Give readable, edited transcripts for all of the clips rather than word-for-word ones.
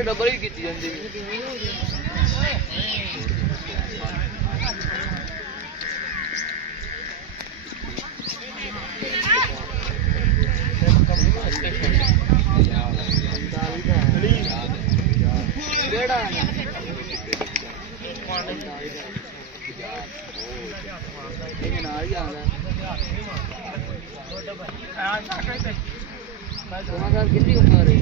double ही की जाती कितनी उम्र है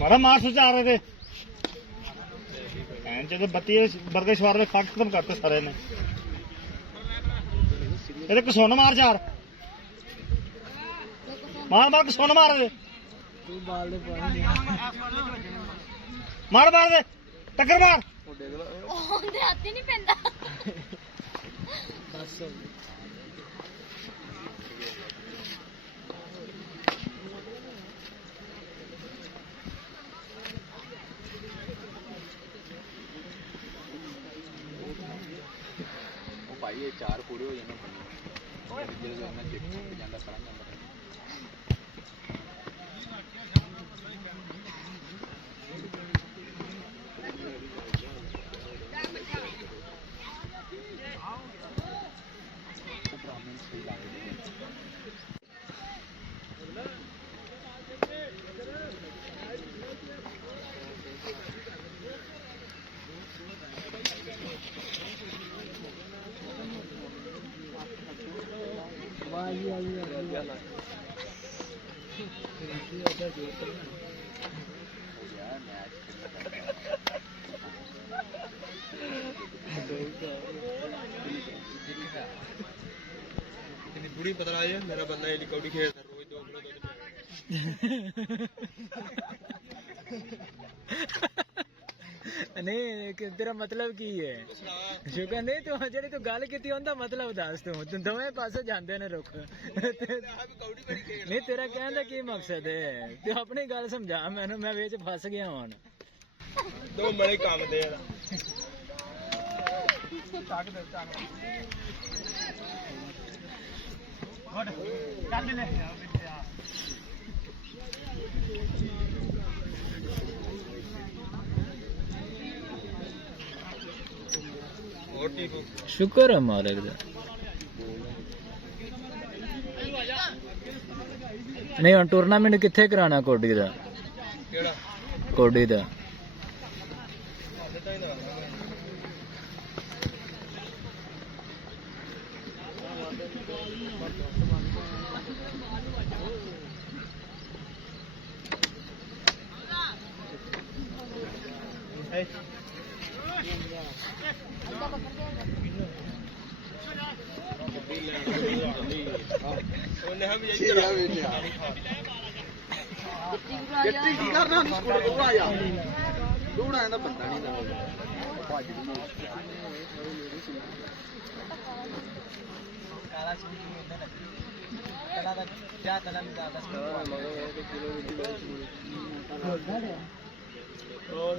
मारा मार सोचा आ रहे थे जब बत्ती बर्गर शवार में खा खत्म करते सारे ने ये कसोन मार चार मार मार कसोन मार दे मार मार दे टक्कर मार हाथी नहीं पैंदा भाई ये चार पूरे हो जाने बुरी पता है मेरा बंदा हेलीकॉप्टर खेल रोज 2 किलो दूध नहीं तेरा मतलब की है शुक्र नहीं तू जी तू गल की मतलब दस तू दोवें पासे जाते ने रुख नहीं तेरा कहने का की मकसद है तू अपनी गल समझा मैनू मैं विच फस गया हूं दो बड़े काम दे शुक्र है मालिक दा नहीं हुण टूर्नामेंट किथे कराना कोडी दा कोडी दा Oh,